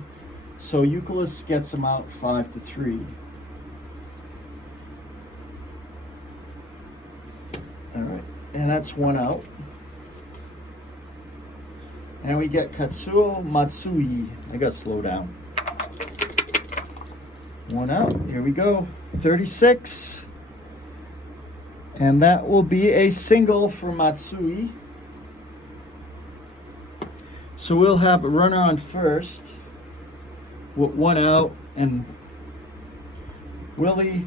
So Youkilis gets him out 5-3. All right, and that's 1 out. And we get Katsuo Matsui. I got to slow down. 1 out. Here we go. 36. And that will be a single for Matsui. So we'll have a runner on first with 1 out, and Willie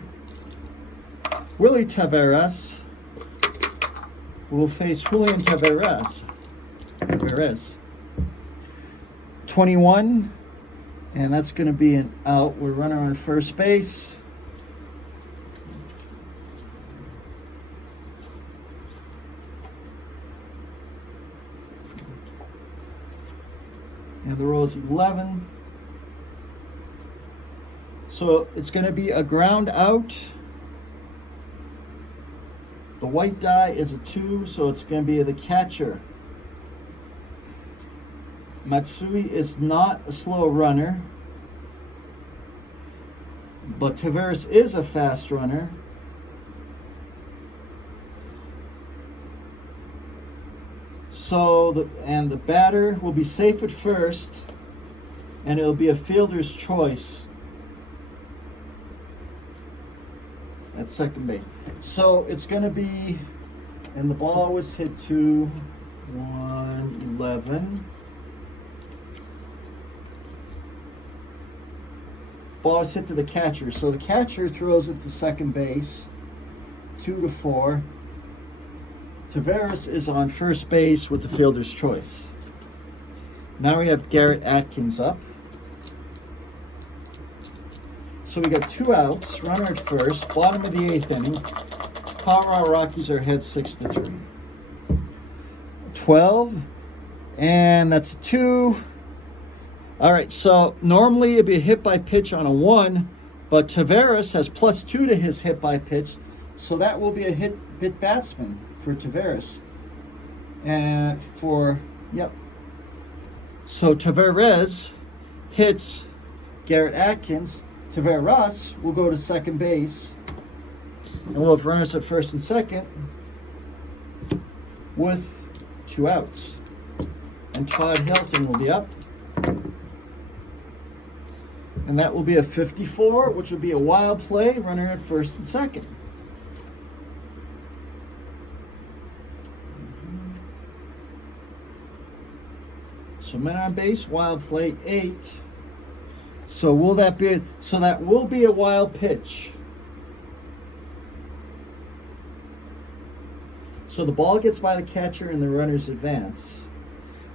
Taveras will face Julian Taveras. 21, and that's going to be an out. We're runner on first base. And the roll is 11. So it's going to be a ground out. The white die is a 2, so it's going to be the catcher. Matsui is not a slow runner, but Taveras is a fast runner. So the batter will be safe at first, and it'll be a fielder's choice at second base. So it's going to be, and the ball was hit to 111. Ball is hit to the catcher. So the catcher throws it to second base, 2-4. Taveras is on first base with the fielder's choice. Now we have Garrett Atkins up. So we got 2 outs, runner at first, bottom of the 8th inning. Colorado Rockies are ahead 6-3. 12, and that's 2. All right, so normally it'd be a hit by pitch on a 1, but Taveras has +2 to his hit by pitch, so that will be a hit batsman for Taveras. And so Taveras hits Garrett Atkins. Taveras will go to second base, and we'll have runners at first and second with 2 outs. And Todd Hilton will be up. And that will be a 54, which will be a wild play, runner at first and second. So men on base, wild play 8. So will that be? So that will be a wild pitch. So the ball gets by the catcher and the runners advance.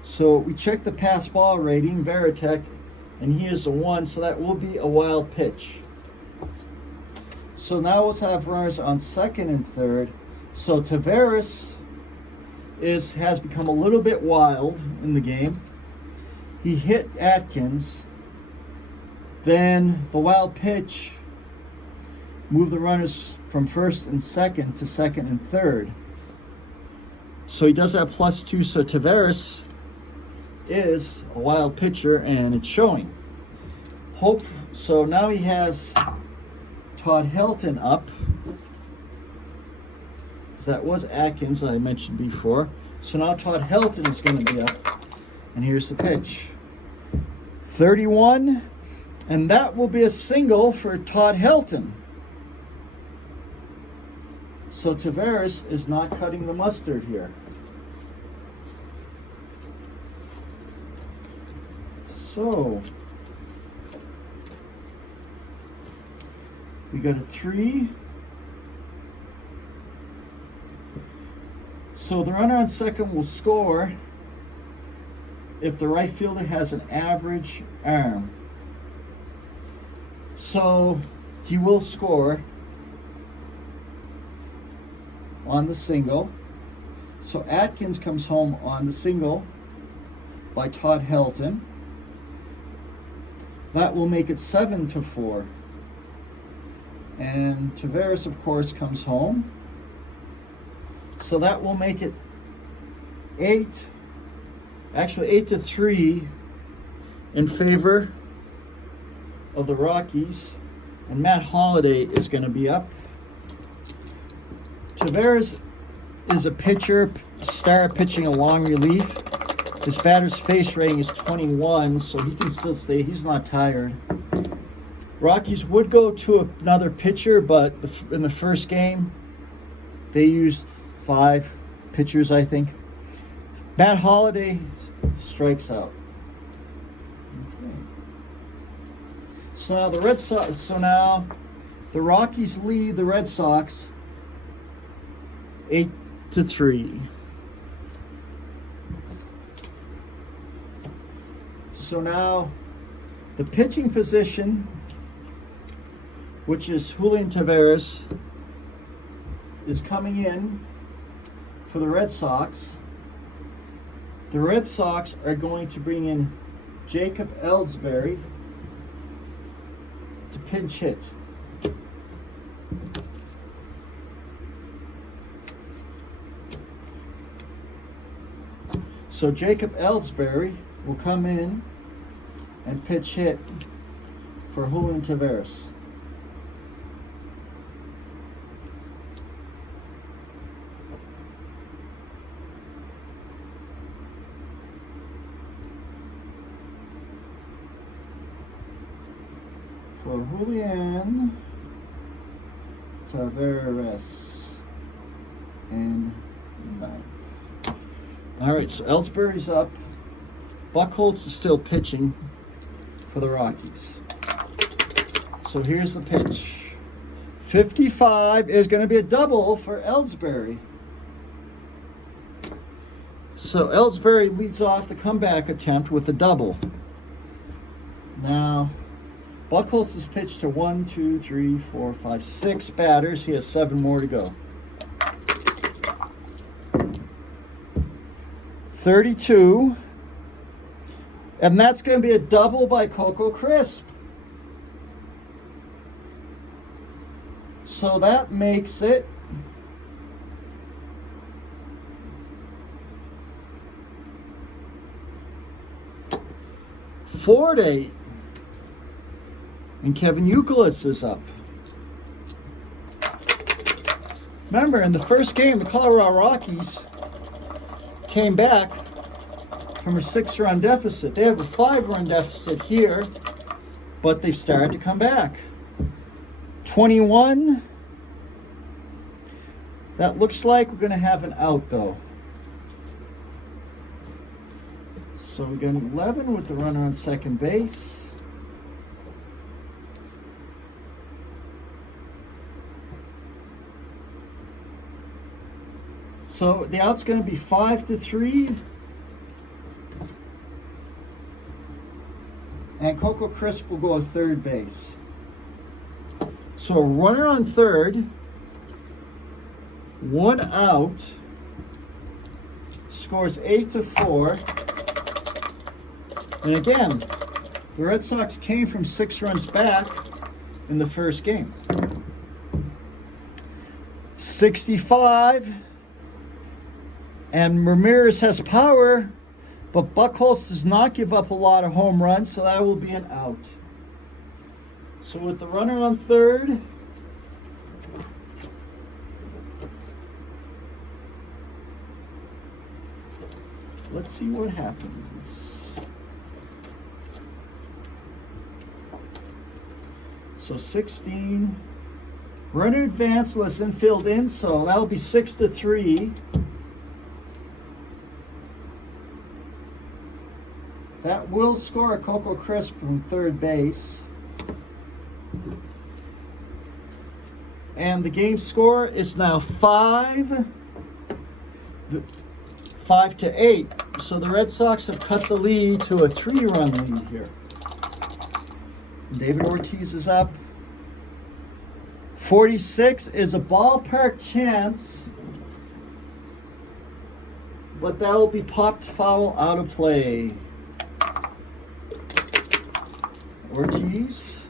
So we check the pass ball rating, Veritek, and he is a 1, so that will be a wild pitch. So now let's have runners on second and third. So Tavares has become a little bit wild in the game. He hit Atkins. Then the wild pitch moved the runners from first and second to second and third. So he does have +2. So Tavares is a wild pitcher, and it's showing. So now he has Todd Helton up. So that was Atkins, I mentioned before. So now Todd Helton is going to be up. And here's the pitch. 31. And that will be a single for Todd Helton. So Tavares is not cutting the mustard here. So we got a 3. So the runner on second will score if the right fielder has an average arm. So he will score on the single. So Atkins comes home on the single by Todd Helton. That will make it 7-4. And Tavares, of course, comes home. So that will make it 8-3 in favor of the Rockies. And Matt Holliday is going to be up. Tavares is a pitcher, star pitching a long relief. His batter's face rating is 21, so he can still stay. He's not tired. Rockies would go to another pitcher, but in the first game, they used 5 pitchers, I think. Matt Holliday strikes out. Okay. So now the Rockies lead the Red Sox 8-3. So now the pitching position, which is Julian Tavares, is coming in for the Red Sox. The Red Sox are going to bring in Jacob Ellsbury to pinch hit. So Jacob Ellsbury will come in and pitch hit for Julian Tavares. For Julian Tavares and 9. All right, so Ellsbury's up. Buchholz is still pitching for the Rockies. So here's the pitch. 55 is going to be a double for Ellsbury. So Ellsbury leads off the comeback attempt with a double. Now, Buchholz has pitched to 1, 2, 3, 4, 5, 6 batters. He has 7 more to go. 32. And that's going to be a double by Coco Crisp. So that makes it 4-8. And Kevin Youkilis is up. Remember, in the first game, the Colorado Rockies came back from a 6-run deficit. They have a 5-run deficit here, but they've started to come back. 21. That looks like we're going to have an out, though. So we got 11 with the runner on second base. So the out's going to be 5-3. And Coco Crisp will go to third base. So a runner on third 1 out, scores 8-4. And again, the Red Sox came from 6 runs back in the first game. 65. And Ramirez has power, but Buchholz does not give up a lot of home runs, so that will be an out. So with the runner on third, let's see what happens. So 16. Runner advanceless infield in, so that'll be 6-3. That will score a Coco Crisp from third base. And the game score is now 5-8. So the Red Sox have cut the lead to a 3-run lead here. David Ortiz is up. 46 is a ballpark chance, but that will be popped foul out of play. Ortiz.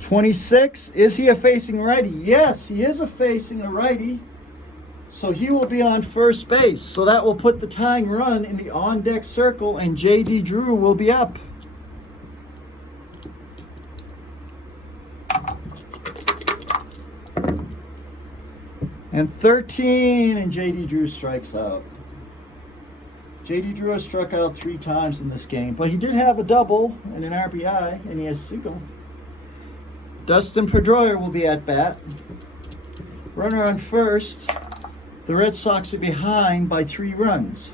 26, is he a facing righty? Yes, he is a facing a righty. So he will be on first base. So that will put the tying run in the on-deck circle, and J.D. Drew will be up. And 13, and J.D. Drew strikes out. J.D. Drew has struck out 3 times in this game, but he did have a double and an RBI, and he has a single. Dustin Pedroia will be at bat. Runner on first. The Red Sox are behind by 3 runs.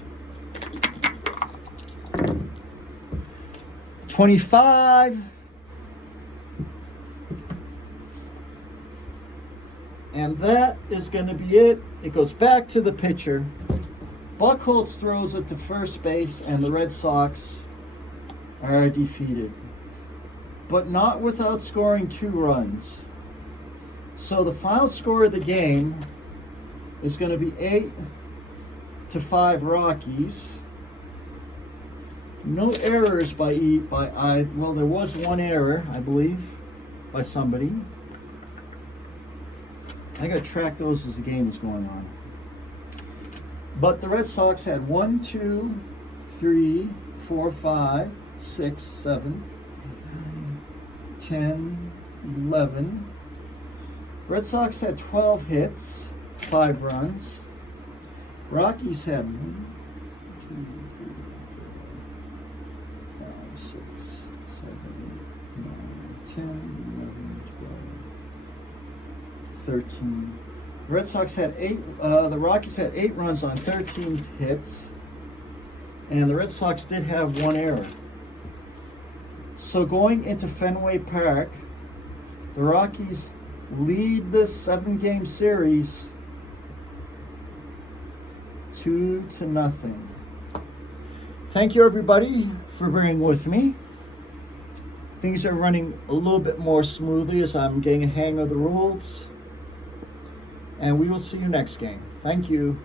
25. And that is going to be it. It goes back to the pitcher. Buchholz throws it to first base, and the Red Sox are defeated. But not without scoring 2 runs. So the final score of the game is going to be 8-5 Rockies. No errors by well, there was 1 error, I believe, by somebody. I got to track those as the game is going on. But the Red Sox had 1, 2, 3, 4, 5, 6, 7, 8, 9, 10, 11. Red Sox had 12 hits, 5 runs. Rockies had 1, 2, 3, 4, 5, 6, 7, 8, 9, 10, 11, 12, 13. Red Sox had 8. The Rockies had 8 runs on 13 hits, and the Red Sox did have 1 error. So going into Fenway Park, the Rockies lead this 7-game series 2-0. Thank you, everybody, for bearing with me. Things are running a little bit more smoothly as I'm getting a hang of the rules. And we will see you next game. Thank you.